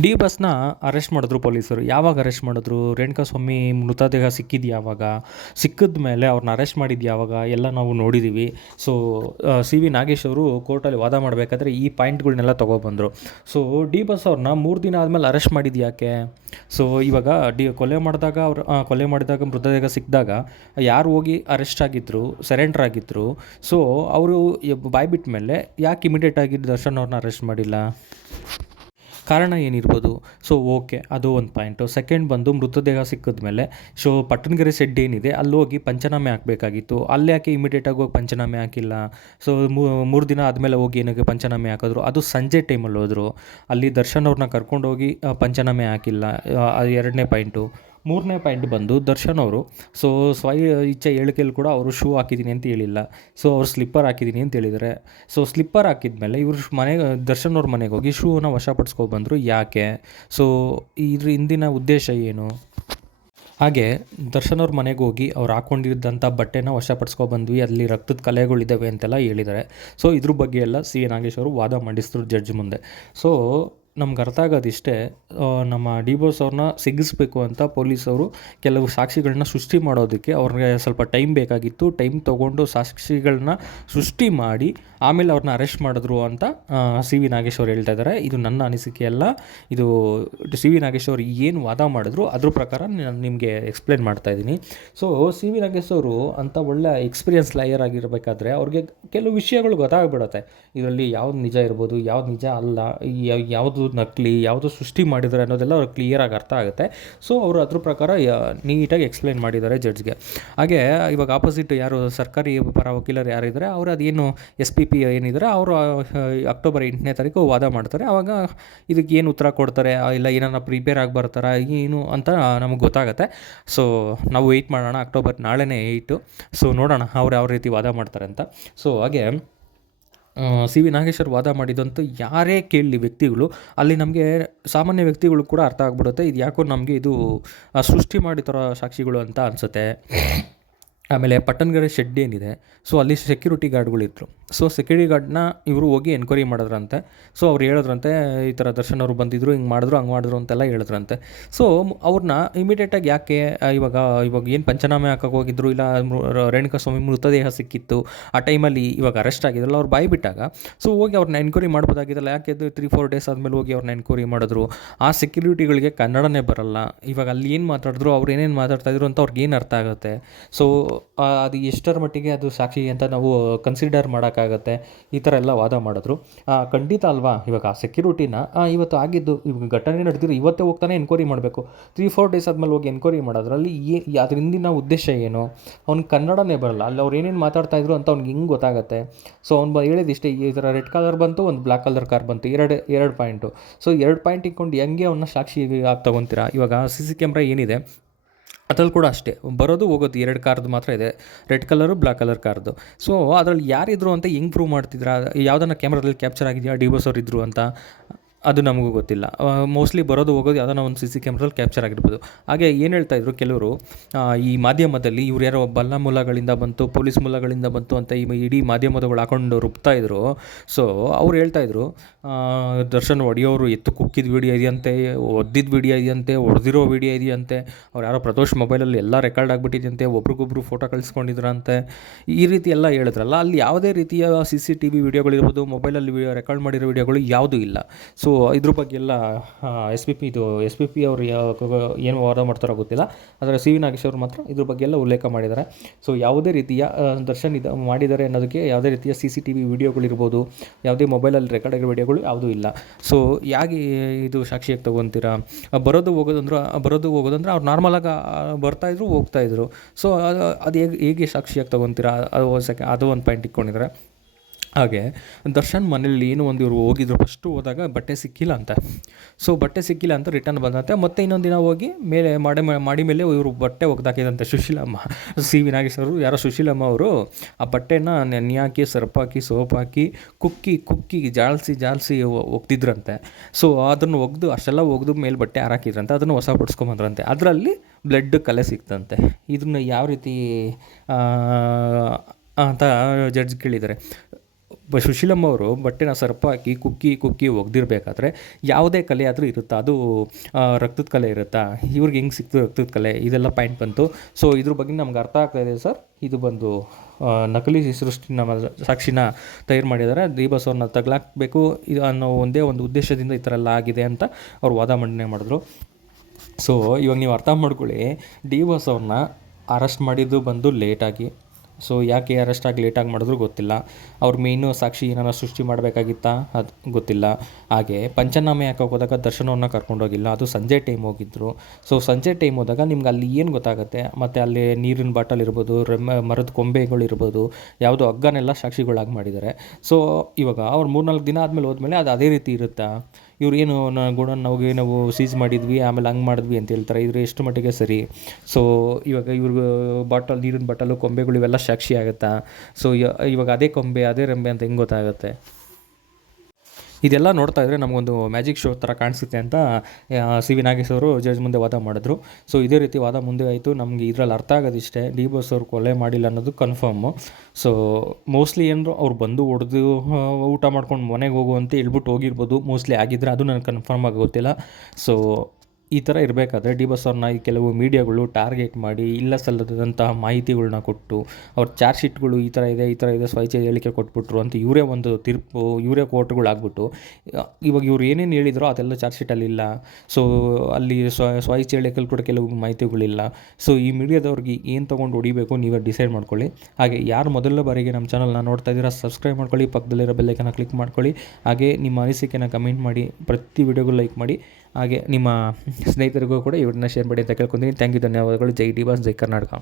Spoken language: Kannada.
ಡಿ ಬಸ್‌ನ ಅರೆಸ್ಟ್ ಮಾಡಿದ್ರು ಪೊಲೀಸರು. ಯಾವಾಗ ಅರೆಸ್ಟ್ ಮಾಡಿದ್ರು? ರೇಣುಕಾಸ್ವಾಮಿ ಮೃತದೇಹ ಸಿಕ್ಕಿದ್ದು ಯಾವಾಗ? ಸಿಕ್ಕಿದ ಮೇಲೆ ಅವ್ರನ್ನ ಅರೆಸ್ಟ್ ಮಾಡಿದ್ದು ಯಾವಾಗ? ಎಲ್ಲ ನಾವು ನೋಡಿದ್ದೀವಿ. ಸೊ, ಸಿ ವಿ ನಾಗೇಶ್ ಅವರು ಕೋರ್ಟಲ್ಲಿ ವಾದ ಮಾಡಬೇಕಾದ್ರೆ ಈ ಪಾಯಿಂಟ್‌ಗಳ್ನೆಲ್ಲ ತೊಗೊಬಂದರು. ಸೊ, ಡಿ ಬಸ್ ಅವ್ರನ್ನ 3 ದಿನ ಆದಮೇಲೆ ಅರೆಸ್ಟ್ ಮಾಡಿದ್ದು ಯಾಕೆ? ಸೊ, ಇವಾಗ ಕೊಲೆ ಮಾಡಿದಾಗ ಮೃತದೇಹ ಸಿಕ್ಕಿದಾಗ ಯಾರು ಹೋಗಿ ಅರೆಸ್ಟ್ ಆಗಿದ್ದರು, ಸರೆಂಡರ್ ಆಗಿದ್ದರು. ಸೊ, ಅವರು ಬಾಯಿ ಬಿಟ್ಟ ಮೇಲೆ ಯಾಕೆ ಇಮಿಡಿಯೇಟಾಗಿ ದರ್ಶನ್ ಅವ್ರನ್ನ ಅರೆಸ್ಟ್ ಮಾಡಿಲ್ಲ? ಕಾರಣ ಏನಿರ್ಬೋದು? ಸೊ, ಓಕೆ, ಅದು ಒಂದು ಪಾಯಿಂಟು. ಸೆಕೆಂಡ್ ಬಂದು ಮೃತದೇಹ ಸಿಕ್ಕಿದ್ಮೇಲೆ ಪಟ್ಟಣಗೆರೆ ಶೆಡ್ ಏನಿದೆ ಅಲ್ಲಿ ಹೋಗಿ ಪಂಚನಾಮೆ ಹಾಕಬೇಕಾಗಿತ್ತು. ಅಲ್ಲಿ ಯಾಕೆ ಇಮಿಡಿಯೇಟಾಗಿ ಹೋಗಿ ಪಂಚನಾಮೆ ಹಾಕಿಲ್ಲ? ಸೊ, 3 ದಿನ ಆದಮೇಲೆ ಹೋಗಿ ಏನಕ್ಕೆ ಪಂಚನಾಮೆ ಹಾಕಿದ್ರು? ಅದು ಸಂಜೆ ಟೈಮಲ್ಲಿ ಹೋದರು. ಅಲ್ಲಿ ದರ್ಶನ್ ಅವ್ರನ್ನ ಕರ್ಕೊಂಡೋಗಿ ಪಂಚನಾಮೆ ಹಾಕಿಲ್ಲ. ಅದು 2ನೇ ಪಾಯಿಂಟು. 3ನೇ ಪಾಯಿಂಟ್ ಬಂದು ದರ್ಶನ್ ಅವರು ಇಚ್ಛೆ ಹೇಳಿಕೆಯಲ್ಲಿ ಕೂಡ ಅವರು ಶೂ ಹಾಕಿದ್ದೀನಿ ಅಂತ ಹೇಳಿಲ್ಲ. ಸೊ, ಅವ್ರು ಸ್ಲಿಪ್ಪರ್ ಹಾಕಿದ್ದೀನಿ ಅಂತ ಹೇಳಿದ್ದಾರೆ. ಸೊ, ಸ್ಲಿಪ್ಪರ್ ಹಾಕಿದ್ಮೇಲೆ ಇವರು ದರ್ಶನ್ ಅವ್ರ ಮನೆಗೆ ಹೋಗಿ ಶೂನ ವಶಪಡಿಸ್ಕೊಬಂದರು ಯಾಕೆ? ಸೊ, ಇದ್ರ ಹಿಂದಿನ ಉದ್ದೇಶ ಏನು? ಹಾಗೆ ದರ್ಶನ್ ಅವ್ರ ಮನೆಗೆ ಹೋಗಿ ಅವ್ರು ಹಾಕ್ಕೊಂಡಿದ್ದಂಥ ಬಟ್ಟೆನ ವಶಪಡಿಸ್ಕೊಬಂದ್ವಿ, ಅಲ್ಲಿ ರಕ್ತದ ಕಲೆಗಳಿದ್ದಾವೆ ಅಂತೆಲ್ಲ ಹೇಳಿದ್ದಾರೆ. ಸೊ, ಇದ್ರ ಬಗ್ಗೆ ಎಲ್ಲ ಸಿ ವಿ ನಾಗೇಶ್ ಅವರು ವಾದ ಮಂಡಿಸಿದ್ರು ಜಡ್ಜ್ ಮುಂದೆ. ಸೊ, ನಮ್ಗೆ ಅರ್ಥ ಆಗೋದಿಷ್ಟೇ, ನಮ್ಮ ಡಿ ಬಾಸ್ ಅವ್ರನ್ನ ಸಿಗಿಸ್ಬೇಕು ಅಂತ ಪೊಲೀಸವರು ಕೆಲವು ಸಾಕ್ಷಿಗಳನ್ನ ಸೃಷ್ಟಿ ಮಾಡೋದಕ್ಕೆ ಅವ್ರಿಗೆ ಸ್ವಲ್ಪ ಟೈಮ್ ಬೇಕಾಗಿತ್ತು. ಟೈಮ್ ತೊಗೊಂಡು ಸಾಕ್ಷಿಗಳನ್ನ ಸೃಷ್ಟಿ ಮಾಡಿ ಆಮೇಲೆ ಅವ್ರನ್ನ ಅರೆಸ್ಟ್ ಮಾಡಿದ್ರು ಅಂತ ಸಿ ವಿ ನಾಗೇಶ್ ಅವ್ರು ಹೇಳ್ತಾ ಇದ್ದಾರೆ. ಇದು ನನ್ನ ಅನಿಸಿಕೆ ಅಲ್ಲ. ಇದು ಸಿ ವಿ ನಾಗೇಶ್ ಅವರು ಏನು ವಾದ ಮಾಡಿದ್ರು ಅದ್ರ ಪ್ರಕಾರ ನಾನು ನಿಮಗೆ ಎಕ್ಸ್ಪ್ಲೇನ್ ಮಾಡ್ತಾಯಿದ್ದೀನಿ. ಸೊ, ಸಿ ವಿ ನಾಗೇಶ್ ಅವರು ಅಂಥ ಒಳ್ಳೆ ಎಕ್ಸ್ಪೀರಿಯನ್ಸ್ ಲಾಯರ್ ಆಗಿರಬೇಕಾದ್ರೆ ಅವ್ರಿಗೆ ಕೆಲವು ವಿಷಯಗಳು ಗೊತ್ತಾಗ್ಬಿಡುತ್ತೆ. ಇದರಲ್ಲಿ ಯಾವ್ದು ನಿಜ ಇರ್ಬೋದು, ಯಾವ್ದು ನಿಜ ಅಲ್ಲ, ಯಾವುದು ನಕಲಿ, ಯಾವುದು ಸೃಷ್ಟಿ ಮಾಡಿದ್ದಾರೆ ಅನ್ನೋದೆಲ್ಲ ಅವ್ರಿಗೆ ಕ್ಲಿಯರಾಗಿ ಅರ್ಥ ಆಗುತ್ತೆ. ಸೊ, ಅವರು ಅದ್ರ ಪ್ರಕಾರ ನೀಟಾಗಿ ಎಕ್ಸ್ಪ್ಲೇನ್ ಮಾಡಿದ್ದಾರೆ ಜಡ್ಜ್ಗೆ. ಹಾಗೆ ಇವಾಗ ಆಪೋಸಿಟ್ ಯಾರು ಸರ್ಕಾರಿ ಪರ ವಕೀಲರು ಯಾರಿದ್ದಾರೆ ಅವರು ಅದೇನು SP ಏನಿದ್ದಾರೆ ಅವರು ಅಕ್ಟೋಬರ್ 8ನೇ ತಾರೀಕು ವಾದ ಮಾಡ್ತಾರೆ. ಆವಾಗ ಇದಕ್ಕೆ ಏನು ಉತ್ತರ ಕೊಡ್ತಾರೆ, ಇಲ್ಲ ಏನಾರ ಪ್ರಿಪೇರ್ ಆಗಿ ಬರ್ತಾರಾ ಏನು ಅಂತ ನಮಗೆ ಗೊತ್ತಾಗುತ್ತೆ. ಸೊ, ನಾವು ವೆಯ್ಟ್ ಮಾಡೋಣ. ಅಕ್ಟೋಬರ್ ನಾಳೆನೇ 8. ಸೊ, ನೋಡೋಣ ಅವ್ರು ಯಾವ ರೀತಿ ವಾದ ಮಾಡ್ತಾರೆ ಅಂತ. ಸೊ, ಹಾಗೆ ಸಿ ವಿ ನಾಗೇಶ್ವರ್ ವಾದ ಮಾಡಿದಂತೂ ಯಾರೇ ಕೇಳಲಿ ವ್ಯಕ್ತಿಗಳು, ಅಲ್ಲಿ ನಮಗೆ ಸಾಮಾನ್ಯ ವ್ಯಕ್ತಿಗಳು ಕೂಡ ಅರ್ಥ ಆಗ್ಬಿಡುತ್ತೆ ಇದು ಯಾಕೋ ನಮಗೆ ಇದು ಸೃಷ್ಟಿ ಮಾಡಿರೋ ಸಾಕ್ಷಿಗಳು ಅಂತ ಅನಿಸುತ್ತೆ. ಆಮೇಲೆ ಪಟ್ಟಣಗೆರೆ ಶೆಡ್ ಏನಿದೆ, ಸೊ ಅಲ್ಲಿ ಸೆಕ್ಯೂರಿಟಿ ಗಾರ್ಡ್ಗಳಿದ್ರು. ಸೊ, ಸೆಕ್ಯೂರಿಟಿ ಗಾರ್ಡ್ನ ಇವರು ಹೋಗಿ ಎನ್ಕ್ವೈರಿ ಮಾಡಿದ್ರಂತೆ. ಸೊ, ಅವ್ರು ಹೇಳಿದ್ರಂತೆ ಈ ಥರ ದರ್ಶನ್ ಅವರು ಬಂದಿದ್ದರು, ಹಿಂಗೆ ಮಾಡಿದ್ರು, ಹಂಗೆ ಮಾಡಿದ್ರು ಅಂತೆಲ್ಲ ಹೇಳಿದ್ರಂತೆ. ಸೊ, ಅವ್ರನ್ನ ಇಮಿಡಿಯೇಟಾಗಿ ಯಾಕೆ ಇವಾಗ ಏನು ಪಂಚನಾಮೆ ಹಾಕಕ್ಕೆ ಹೋಗಿದ್ರು, ಇಲ್ಲ ರೇಣುಕಾಸ್ವಾಮಿ ಮೃತದೇಹ ಸಿಕ್ಕಿತ್ತು ಆ ಟೈಮಲ್ಲಿ ಇವಾಗ ಅರೆಸ್ಟ್ ಆಗಿದ್ರಲ್ಲ ಅವ್ರು ಬಾಯಿ ಬಿಟ್ಟಾಗ, ಸೊ ಹೋಗಿ ಅವ್ರನ್ನ ಎನ್ಕ್ವೈರಿ ಮಾಡ್ಬೋದಾಗಿದ್ದಲ್ಲ. ಯಾಕೆ 3-4 ಡೇಸ್ ಆದಮೇಲೆ ಹೋಗಿ ಅವ್ರನ್ನ ಎನ್ಕ್ವೈರಿ ಮಾಡಿದ್ರು? ಆ ಸೆಕ್ಯೂರಿಟಿಗಳಿಗೆ ಕನ್ನಡನೇ ಬರಲ್ಲ. ಇವಾಗ ಅಲ್ಲಿ ಏನು ಮಾತಾಡಿದ್ರು, ಅವ್ರು ಏನೇನು ಮಾತಾಡ್ತಾಯಿದ್ರು ಅಂತ ಅವ್ರಿಗೆ ಏನು ಅರ್ಥ ಆಗುತ್ತೆ? ಸೊ, ಅದು ಎಷ್ಟರ ಮಟ್ಟಿಗೆ ಅದು ಸಾಕ್ಷಿ ಅಂತ ನಾವು ಕನ್ಸಿಡರ್ ಮಾಡೋಕ್ಕಾಗತ್ತೆ? ಈ ಥರ ಎಲ್ಲ ವಾದ ಮಾಡಿದ್ರು. ಖಂಡಿತ ಅಲ್ವಾ? ಇವಾಗ ಆ ಸೆಕ್ಯೂರಿಟಿನ ಇವತ್ತು ಆಗಿದ್ದು ಇವಾಗ ಘಟನೆ ನಡೆದಿರೋ ಇವತ್ತೇ ಹೋಗ್ತಾನೆ ಎನ್ಕ್ವೈರಿ ಮಾಡಬೇಕು. 3-4 ಡೇಸ್ ಆದಮೇಲೆ ಹೋಗಿ ಎನ್ಕ್ವೈರಿ ಮಾಡೋದ್ರಲ್ಲಿ ಅದ್ರ ಹಿಂದಿನ ಉದ್ದೇಶ ಏನು? ಅವ್ನಿಗೆ ಕನ್ನಡನೇ ಬರಲ್ಲ. ಅಲ್ಲಿ ಅವ್ರು ಏನೇನು ಮಾತಾಡ್ತಾಯಿದ್ರು ಅಂತ ಅವ್ನಿಗೆ ಹಿಂಗೆ ಗೊತ್ತಾಗುತ್ತೆ? ಸೊ, ಅವ್ನು ಹೇಳಿದಿಷ್ಟೇ, ಈ ಥರ ರೆಡ್ ಕಲರ್ ಬಂತು, ಒಂದು ಬ್ಲ್ಯಾಕ್ ಕಲರ್ ಕಾರ್ ಬಂತು, ಎರಡು ಪಾಯಿಂಟು. ಸೊ, 2 ಪಾಯಿಂಟ್ ಇಟ್ಕೊಂಡು ಹೆಂಗೆ ಅವನ್ನ ಸಾಕ್ಷಿ ಆಗಿ ತೊಗೊತೀರಾ? ಇವಾಗ CC ಕ್ಯಾಮ್ರಾ ಏನಿದೆ ಅದ್ರಲ್ಲಿ ಕೂಡ ಅಷ್ಟೇ, ಬರೋದು ಹೋಗೋದು 2 ಕಾರ್ದು ಮಾತ್ರ ಇದೆ, ರೆಡ್ ಕಲರು ಬ್ಲ್ಯಾಕ್ ಕಲರ್ ಕಾರ್ದು. ಸೊ, ಅದರಲ್ಲಿ ಯಾರಿದ್ರು ಅಂತ ಹೆಂಗೆ ಪ್ರೂವ್ ಮಾಡ್ತಿದ್ರಾ? ಯಾವುದನ್ನ ಕ್ಯಾಮ್ರಾದಲ್ಲಿ ಕ್ಯಾಪ್ಚರ್ ಆಗಿದೆಯಾ ಡಿ ಬಾಸ್ ಅವ್ರು ಇದ್ದರು ಅಂತ? ಅದು ನಮಗೂ ಗೊತ್ತಿಲ್ಲ. ಮೋಸ್ಟ್ಲಿ ಬರೋದು ಹೋಗೋದು ಯಾವುದೋ ಒಂದು CC ಕ್ಯಾಮ್ರಲ್ಲಿ ಕ್ಯಾಪ್ಚರ್ ಆಗಿರ್ಬೋದು. ಹಾಗೆ ಏನು ಹೇಳ್ತಾಯಿದ್ರು ಕೆಲವರು, ಈ ಮಾಧ್ಯಮದಲ್ಲಿ ಇವ್ರು ಯಾರೋ ಬಲ್ಲ ಮೂಲಗಳಿಂದ ಬಂತು, ಪೊಲೀಸ್ ಮೂಲಗಳಿಂದ ಬಂತು ಅಂತ ಇಡೀ ಮಾಧ್ಯಮದಗಳು ಹಾಕೊಂಡು ರುಬ್ತಾಯಿದ್ರು. ಸೊ, ಅವ್ರು ಹೇಳ್ತಾಯಿದ್ರು ದರ್ಶನ್ ಹೊಡೆಯೋರು ಎತ್ತು ಕುಕ್ಕಿದ ವೀಡಿಯೋ ಇದೆಯಂತೆ, ಒದ್ದಿದ್ದ ವೀಡಿಯೋ ಇದೆಯಂತೆ, ಹೊಡೆದಿರೋ ವೀಡಿಯೋ ಇದೆಯಂತೆ, ಅವ್ರು ಯಾರೋ ಪ್ರದೋಷ್ ಮೊಬೈಲಲ್ಲಿ ಎಲ್ಲ ರೆಕಾರ್ಡ್ ಆಗಿಬಿಟ್ಟಿದೆಯಂತೆ, ಒಬ್ರಿಗೊಬ್ರು ಫೋಟೋ ಕಳಿಸ್ಕೊಂಡಿದ್ರಂತೆ, ಈ ರೀತಿ ಎಲ್ಲ ಹೇಳಿದ್ರಲ್ಲ. ಅಲ್ಲಿ ಯಾವುದೇ ರೀತಿಯ CCTV ವೀಡಿಯೋಗಳಿರ್ಬೋದು, ಮೊಬೈಲಲ್ಲಿ ರೆಕಾರ್ಡ್ ಮಾಡಿರೋ ವೀಡಿಯೋಗಳು ಯಾವುದೂ ಇಲ್ಲ. ಸೊ, ಇದ್ರ ಬಗ್ಗೆ ಎಲ್ಲ SP ಅವರು ಏನು ವಾದ ಮಾಡ್ತಾರೋ ಗೊತ್ತಿಲ್ಲ. ಆದರೆ ಸಿ ವಿ ನಾಗೇಶ್ ಅವರು ಮಾತ್ರ ಇದ್ರ ಬಗ್ಗೆ ಎಲ್ಲ ಉಲ್ಲೇಖ ಮಾಡಿದ್ದಾರೆ. ಸೊ, ಯಾವುದೇ ರೀತಿಯ ದರ್ಶನ್ ಮಾಡಿದ್ದಾರೆ ಅನ್ನೋದಕ್ಕೆ ಯಾವುದೇ ರೀತಿಯ CCTV ವೀಡಿಯೋಗಳಿರ್ಬೋದು, ಯಾವುದೇ ಮೊಬೈಲಲ್ಲಿ ರೆಕಾರ್ಡ್ ಆಗಿರೋ ವೀಡಿಯೋಗಳು ಯಾವುದೂ ಇಲ್ಲ. ಸೊ, ಹೇಗೆ ಇದು ಸಾಕ್ಷಿಯಾಗಿ ತೊಗೊತೀರಾ? ಬರೋದು ಹೋಗೋದಂದ್ರೆ ಅವ್ರು ನಾರ್ಮಲಾಗಿ ಬರ್ತಾಯಿದ್ರು, ಹೋಗ್ತಾಯಿದ್ರು. ಸೊ, ಅದು ಹೇಗೆ ಸಾಕ್ಷಿಯಾಗಿ ತೊಗೊತೀರಾ? ಅದು ಒಂದು ಪಾಯಿಂಟ್ ಇಟ್ಕೊಂಡಿದ್ದಾರೆ. ಹಾಗೆ ದರ್ಶನ್ ಮನೇಲಿ ಏನೋ ಒಂದು ಇವರು ಹೋಗಿದ್ರು, ಫಸ್ಟು ಹೋದಾಗ ಬಟ್ಟೆ ಸಿಕ್ಕಿಲ್ಲ ಅಂತ. ಸೊ, ಬಟ್ಟೆ ಸಿಕ್ಕಿಲ್ಲ ಅಂತ ರಿಟರ್ನ್ ಬಂದಂತೆ. ಮತ್ತೆ ಇನ್ನೊಂದು ದಿನ ಹೋಗಿ ಮೇಲೆ ಮಾಡಿ ಮೇಲೆ ಇವರು ಬಟ್ಟೆ ಒಗ್ದಾಕಿದಂತೆ ಸುಶೀಲಮ್ಮ. ಸಿ ವಿ ನಾಗೇಶ್ ಅವರು ಯಾರೋ ಸುಶೀಲಮ್ಮ ಅವರು ಆ ಬಟ್ಟೆನ ನೆನೆ ಹಾಕಿ, ಸರ್ಪಾಕಿ, ಸೋಪಾಕಿ, ಕುಕ್ಕಿ ಜಾಲಿಸಿ ಒಗ್ದಿದ್ರಂತೆ. ಸೊ, ಅದನ್ನು ಅಷ್ಟೆಲ್ಲ ಒಗ್ದು ಮೇಲೆ ಬಟ್ಟೆ ಹಾರಾಕಿದ್ರಂತೆ. ಅದನ್ನು ಪಡಿಸ್ಕೊಂಬಂದ್ರಂತೆ. ಅದರಲ್ಲಿ ಬ್ಲಡ್ ಕಲೆ ಸಿಕ್ತಂತೆ. ಇದನ್ನು ಯಾವ ರೀತಿ ಅಂತ ಜಡ್ಜ್ ಕೇಳಿದ್ದಾರೆ. ಸುಶೀಲಮ್ಮ ಅವರು ಬಟ್ಟೆನ ಸರ್ಪ ಹಾಕಿ ಕುಕ್ಕಿ ಒಗ್ದಿರ್ಬೇಕಾದ್ರೆ ಯಾವುದೇ ಕಲೆ ಆದರೂ ಇರುತ್ತಾ, ಅದು ರಕ್ತದ ಕಲೆ ಇರುತ್ತಾ, ಇವ್ರಿಗೆ ಹೆಂಗೆ ಸಿಕ್ತು ರಕ್ತದ ಕಲೆ, ಇದೆಲ್ಲ ಪಾಯಿಂಟ್ ಬಂತು. ಸೊ ಇದ್ರ ಬಗ್ಗೆ ನಮ್ಗೆ ಅರ್ಥ ಆಗ್ತಾಯಿದೆ ಸರ್. ಇದು ಬಂದು ನಕಲಿ ಸೃಷ್ಟಿನ ಸಾಕ್ಷಿನ ತಯಾರು ಮಾಡಿದ್ದಾರೆ, ಡಿ ಬಾಸ್ ಅವ್ರನ್ನ ತಗಲಾಕಬೇಕು ಇದು ಅನ್ನೋ ಒಂದೇ ಒಂದು ಉದ್ದೇಶದಿಂದ ಈ ಥರ ಎಲ್ಲ ಆಗಿದೆ ಅಂತ ಅವ್ರು ವಾದ ಮಂಡನೆ ಮಾಡಿದ್ರು. ಸೊ ಇವಾಗ ನೀವು ಅರ್ಥ ಮಾಡ್ಕೊಳ್ಳಿ, ಡಿ ಬಾಸ್ ಅವ್ರನ್ನ ಅರೆಸ್ಟ್ ಮಾಡಿದ್ದು ಬಂದು ಲೇಟಾಗಿ. ಸೊ ಯಾಕೆ ಅರೆಸ್ಟ್ ಆಗಿ ಲೇಟಾಗಿ ಮಾಡಿದ್ರು ಗೊತ್ತಿಲ್ಲ. ಅವ್ರ ಮೇಯ್ನು ಸಾಕ್ಷಿ ಏನಾರು ಸೃಷ್ಟಿ ಮಾಡಬೇಕಾಗಿತ್ತಾ ಅದು ಗೊತ್ತಿಲ್ಲ. ಹಾಗೆ ಪಂಚನಾಮೆ ಹಾಕೋಕೆ ಹೋದಾಗ ದರ್ಶನವ್ರನ್ನ ಕರ್ಕೊಂಡೋಗಿಲ್ಲ, ಅದು ಸಂಜೆ ಟೈಮ್ ಹೋಗಿದ್ದರು. ಸೊ ಸಂಜೆ ಟೈಮ್ ಹೋದಾಗ ನಿಮ್ಗೆ ಅಲ್ಲಿ ಏನು ಗೊತ್ತಾಗುತ್ತೆ, ಮತ್ತು ಅಲ್ಲಿ ನೀರಿನ ಬಾಟಲ್ ಇರ್ಬೋದು, ಮರದ ಕೊಂಬೆಗಳಿರ್ಬೋದು, ಯಾವುದೋ ಹಗ್ಗನೆಲ್ಲ ಸಾಕ್ಷಿಗಳಾಗಿ ಮಾಡಿದ್ದಾರೆ. ಸೊ ಇವಾಗ ಅವ್ರು 3-4 ದಿನ ಆದಮೇಲೆ ಹೋದ್ಮೇಲೆ ಅದು ಅದೇ ರೀತಿ ಇರುತ್ತಾ? ಇವ್ರು ಏನು ಗೋಡನ್ ನಾವು ಸೀಸ್ ಮಾಡಿದ್ವಿ ಆಮೇಲೆ ಹಂಗೆ ಮಾಡಿದ್ವಿ ಅಂತ ಹೇಳ್ತಾರೆ, ಇದ್ರ ಎಷ್ಟು ಮಟ್ಟಿಗೆ ಸರಿ? ಸೊ ಇವಾಗ ಇವ್ರಿಗೆ ನೀರಿನ ಬಾಟಲು ಕೊಂಬೆಗಳು ಇವೆಲ್ಲ ಸಾಕ್ಷಿ ಆಗುತ್ತಾ? ಸೊ ಇವಾಗ ಅದೇ ಕೊಂಬೆ ಅದೇ ರೆಂಬೆ ಅಂತ ಹೆಂಗೆ ಗೊತ್ತಾಗುತ್ತೆ? ಇದೆಲ್ಲ ನೋಡ್ತಾ ಇದ್ದರೆ ನಮಗೊಂದು ಮ್ಯಾಜಿಕ್ ಶೋ ಥರ ಕಾಣಿಸುತ್ತೆ ಅಂತ ಸಿ ವಿ ನಾಗೇಶ್ ಅವರು ಜಡ್ಜ್ ಮುಂದೆ ವಾದ ಮಾಡಿದ್ರು. ಸೊ ಇದೇ ರೀತಿ ವಾದ ಮುಂದೆ ಆಯಿತು. ನಮಗೆ ಇದರಲ್ಲಿ ಅರ್ಥ ಆಗೋದಿಷ್ಟೇ, ಡಿ ಬಾಸ್ ಅವ್ರು ಕೊಲೆ ಮಾಡಿಲ್ಲ ಅನ್ನೋದು ಕನ್ಫರ್ಮು. ಸೊ ಮೋಸ್ಟ್ಲಿ ಏನರು ಅವ್ರು ಬಂದು ಹೊಡೆದು ಊಟ ಮಾಡ್ಕೊಂಡು ಮನೆಗೆ ಹೋಗು ಅಂತ ಹೇಳ್ಬಿಟ್ಟು ಹೋಗಿರ್ಬೋದು, ಮೋಸ್ಟ್ಲಿ ಆಗಿದ್ದರೆ, ಅದು ನನಗೆ ಕನ್ಫರ್ಮ್ ಆಗಿ ಗೊತ್ತಿಲ್ಲ. ಸೊ ಈ ಥರ ಇರಬೇಕಾದ್ರೆ ಡಿ ಬಾಸ್ ಅವ್ರನ್ನ ಈ ಕೆಲವು ಮೀಡಿಯಾಗಳು ಟಾರ್ಗೆಟ್ ಮಾಡಿ ಇಲ್ಲ ಸಲ್ಲದಂತಹ ಮಾಹಿತಿಗಳನ್ನ ಕೊಟ್ಟು, ಅವ್ರ ಚಾರ್ಜ್ ಶೀಟ್ಗಳು ಈ ಥರ ಇದೆ ಸ್ವೈಚ್ಛೆ ಹೇಳಿಕೆ ಕೊಟ್ಬಿಟ್ರು ಅಂತ ಇವರೇ ಒಂದು ತೀರ್ಪು, ಇವರೇ ಕೋರ್ಟ್ಗಳಾಗ್ಬಿಟ್ಟು ಇವಾಗ ಇವ್ರು ಏನೇನು ಹೇಳಿದ್ರೋ ಅದೆಲ್ಲ ಚಾರ್ಜ್ ಶೀಟಲ್ಲಿಲ್ಲ. ಸೊ ಅಲ್ಲಿ ಸ್ವೈಚ್ಛೆ ಹೇಳಿಕೆಯಲ್ಲಿ ಕೂಡ ಕೆಲವು ಮಾಹಿತಿಗಳಿಲ್ಲ. ಸೊ ಈ ಮೀಡಿಯಾದವ್ರಿಗೆ ಏನು ತೊಗೊಂಡು ಹೊಡಿಬೇಕು ನೀವೇ ಡಿಸೈಡ್ ಮಾಡ್ಕೊಳ್ಳಿ. ಹಾಗೆ ಯಾರು ಮೊದಲ ಬಾರಿಗೆ ನಮ್ಮ ಚಾನಲ್ನ ನೋಡ್ತಾ ಇದ್ದೀರಾ ಸಬ್ಸ್ಕ್ರೈಬ್ ಮಾಡ್ಕೊಳ್ಳಿ, ಪಕ್ಕದಲ್ಲಿರೋ ಬೆಲ್ಲೈಕನ್ನ ಕ್ಲಿಕ್ ಮಾಡ್ಕೊಳ್ಳಿ. ಹಾಗೆ ನಿಮ್ಮ ಅನಿಸಿಕೆನ ಕಮೆಂಟ್ ಮಾಡಿ, ಪ್ರತಿ ವಿಡಿಯೋಗೂ ಲೈಕ್ ಮಾಡಿ. ಹಾಗೆ ನಿಮ್ಮ ಸ್ನೇಹಿತರಿಗೂ ಕೂಡ ಈ ವಿಡಿಯೋನ ಶೇರ್ ಮಾಡಿ ಅಂತ ಕೇಳ್ಕೊತೀನಿ. ಥ್ಯಾಂಕ್ ಯು, ಧನ್ಯವಾದಗಳು. ಜೈ ಡಿ ಬಾಸ್, ಜೈ ಕರ್ನಾಟಕ.